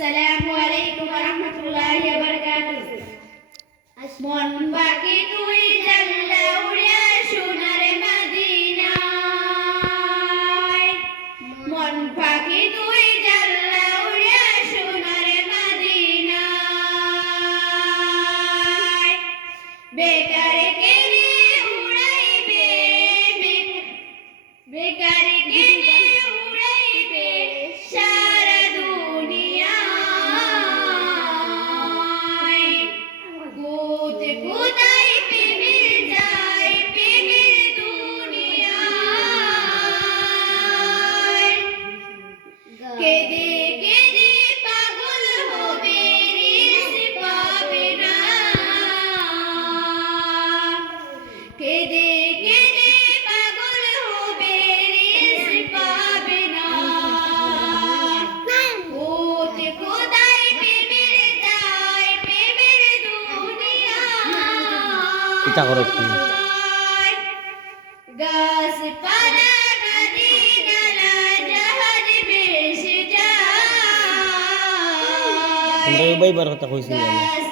আসসালামু আলাইকুম ওয়া রাহমাতুল্লাহি ওয়া বারাকাতুহু। মন পাখি তুই জানলা উড়িয়া সোনার মদিনায়, মন পাখি তুই জানলা উড়িয়া সোনার মদিনায়। বেকারে কেনে উড়াইবে, বেকারে কেনে উড়াইবে সারা দুনিয়ায়। কোথায় কোথায় প্রেমে যায় প্রেমের দুনিয়ায়। কেঁদে কেঁদে পাগল হবে রিজিক পাবে না, কেঁদে কেঁদে পাগল হবে রিজিক পাবে না। কোথায় কোথায় প্রেমে যায় প্রেমের এটা করো কি দুনিয়ায়। গাছপালা নদী নালা জাহাজ ভেসে যায়, তোমরা ভাই বার কথা কইছি। গাছ